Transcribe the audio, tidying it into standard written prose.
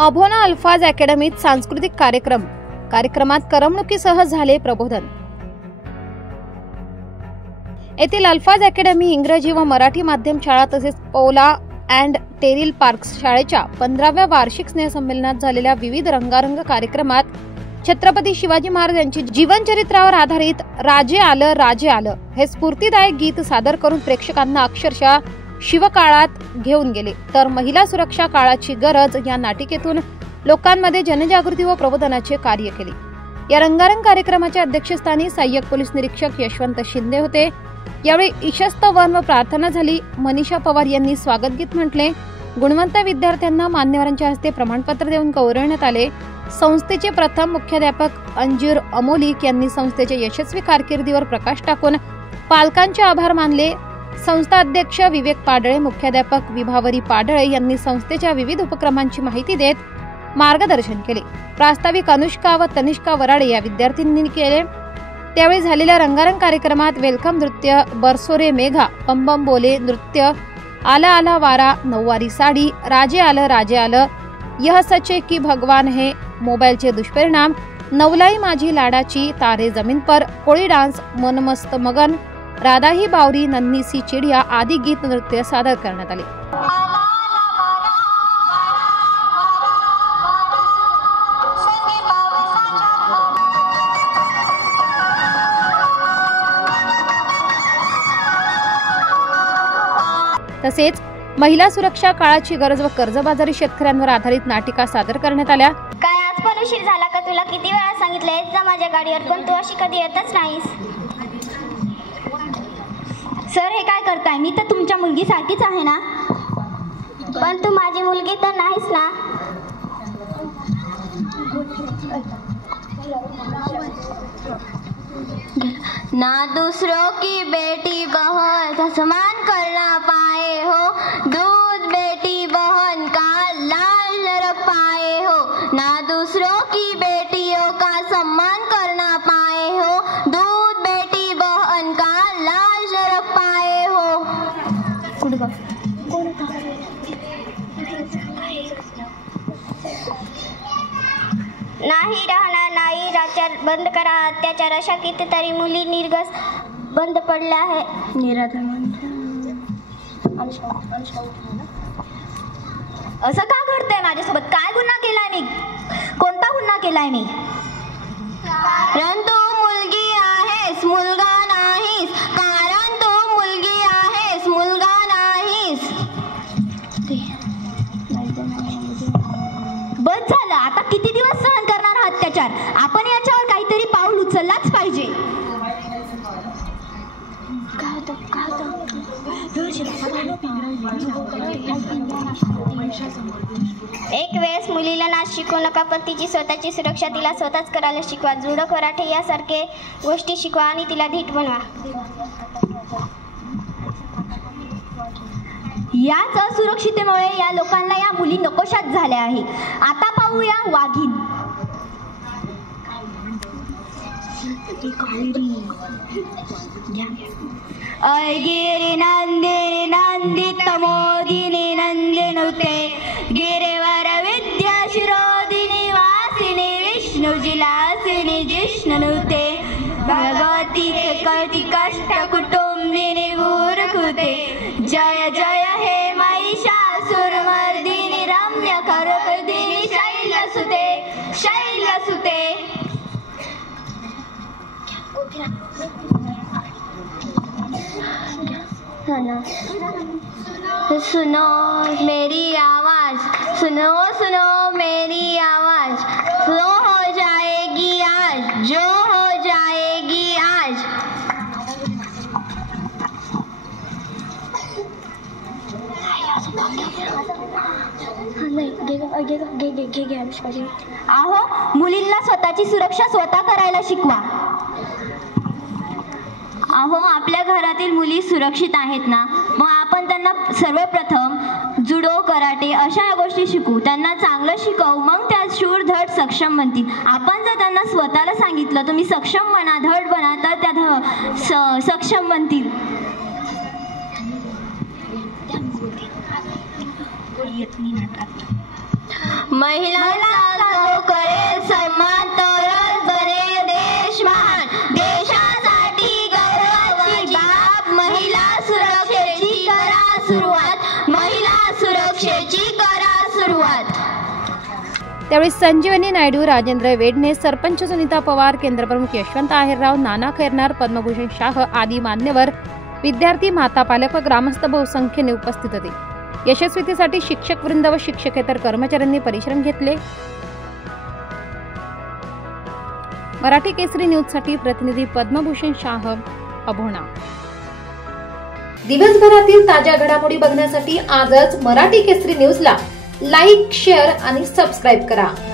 अभोना अल्फाज अकॅडमीत सांस्कृतिक कार्यक्रमात करमणुकीसह झाले प्रबोधन। येथील अल्फाज अकॅडमी इंग्रजी व मराठी माध्यम शाळा तसेच पौला अँड टेरिल पार्क्स शाळेच्या 15व्या वार्षिक स्नेहसंमेलनात झालेल्या विविध रंगारंग कार्यक्रमात छत्रपती शिवाजी महाराज यांची जीवनचरित्रावर आधारित राजे आलं हे स्फूर्तिदायक गीत सादर करून प्रेक्षकांना अक्षरशः शिवकाळात घेऊन गेले। तर महिला सुरक्षा काळाची गरज या नाटिकेतून लोकांमध्ये जनजागृती व प्रबोधनाचे कार्य केले। या रंगारंग कार्यक्रमाच्या अध्यक्षस्थानी सहाय्यक पोलीस निरीक्षक यशवंत शिंदे होते। यावेळी ईशस्त वन व प्रार्थना झाली। मनीषा पवार यांनी स्वागत गीत म्हटले। गुणवंत विद्यार्थ्यांना मान्यवरांच्या हस्ते प्रमाणपत्र देऊन गौरवण्यात आले। संस्थेचे प्रथम मुख्याध्यापक अंजीर अमोलिक यांनी संस्थेच्या यशस्वी कारकिर्दीवर प्रकाश टाकून पालकांचे आभार मानले। संस्था अध्यक्ष विवेक पाडळे, मुख्याध्यापक विभावरी पाडळे यांनी संस्थेच्या विविध उपक्रमांची माहिती देत मार्गदर्शन केले। प्रास्ताविक अनुष्का व तनिष्का वराडे या विद्यार्थ्यांनी केले। त्यावेळी झालेल्या रंगारंग कार्यक्रमात वेलकम नृत्य, बरसोरे मेघा, बम बोले नृत्य, आला आला वारा, नऊवारी साडी, राजे आलं, यह सचे की भगवान है, मोबाईलचे दुष्परिणाम, नवलाई माझी लाडाची, तारे जमीन पर, कोळी डान्स, मनमस्त मगन, राधा ही बावरी, नन्ही सी चिडिया आदी गीत नृत्य सादर करण्यात आले। तसेच महिला सुरक्षा काळाची गरज व कर्जबाजारी शेतकऱ्यांवर आधारित नाटिका सादर करण्यात आल्या। काय आज पण उशीर झाला का? तुला किती वेळा सांगितलं येत जा माझ्या गाडीवर, पण तू अशी कधी येतच नाहीस। सर हे काय करताय? मी तर तुमच्या मुलगी सारखीच आहे ना। पण तू माझी मुलगी तर नाहीस ना। ना दूसरों की बेटी बहन का समान करना पाए हो, दूध बेटी बहन का लाल रख पाए हो। ना दूसरों की बेटियों का सम्मान करना पाए हो, दूध बेटी बहन का लाल रख पाए हो। नाही राहणार नाही राचार, बंद करा अत्याचार, अशा कितीतरी मुली निर्गस बंद पडल्या आहे। असं का घडतंय माझ्यासोबत? काय गुन्हा केलाय मी? कोणता गुन्हा केलाय मी? कारण तू मुलगी आहेस, मुलगा नाहीस। कारण तू मुलगी आहेस, मुलगा नाहीस। बस झालं, आता किती दिवस सहन करणार हा अत्याचार? आपण याच्यावर काहीतरी पाऊल उचललाच पाहिजे। एक वेळेस मुलीला नाच शिकवू नका, पण तिची स्वतःची सुरक्षा तिला स्वतःच करायला शिकवा। जुडो, कराटे यासारखे गोष्टी शिकवा आणि तिला धीट बनवा। याच असुरक्षितेमुळे या लोकांना या मुली नकोशाच झाल्या आहे। आता पाहूया वाघीण। गिरी नंदिनी नंदित मोदिनी नंदिनुते, गिरिवर विद्या शिरोदिनी वासिनी, विष्णुजिलासिनी जिष्णुनुते, भगवती कटी कष्ट कुटुंबिनी गुरुकुते, जय जय हे महिषासुरमर्दिनी, रम्य करदिनी शैलसुते, शैलसुते। सुनो मेरी आवाज, सुनो सुनो मेरी आवाज, जो हो जाएगी आज, जो हो जाएगी आज। आहो, मुलींना स्वतःची सुरक्षा स्वतः करायला शिकवा। अहो, आपल्या घरातील मुली सुरक्षित आहेत ना? मग आपण त्यांना सर्वप्रथम जुडो, कराटे अशा गोष्टी शिकवू, त्यांना चांगलं शिकवू, मग त्या शूर, धड, सक्षम बनतील। आपण जर त्यांना स्वतःला सांगितलं तुम्ही सक्षम बना, धड बना, तर त्या सक्षम बनतील। महिलांचा जो करेल सन्मान तरच बने देश महान. देशासाठी गौरवाची बाब. महिला सुरक्षेची करा सुरुवात. महिला सुरक्षेची करा सुरुवात. त्यावेळी संजीवनी नायडू, राजेंद्र वेडणे, सरपंच सुनीता पवार, केंद्रप्रमुख यशवंत आहेरराव, नाना खैरनार, पद्मभूषण शाह आदी मान्यवर, विद्यार्थी, माता, पालक व ग्रामस्थ बहुसंख्येने उपस्थित होते. यशस्वीतेसाठी शिक्षक वृंद व शिक्षकेतर कर्मचाऱ्यांनी परिश्रम घेतले. मराठी केसरी न्यूजसाठी प्रतिनिधी पद्मभूषण शाह, अभोणा. दिवसभरातील ताज्या घडामोडी बघण्यासाठी आजच मराठी केसरी न्यूजला लाईक, शेअर आणि सबस्क्राईब करा.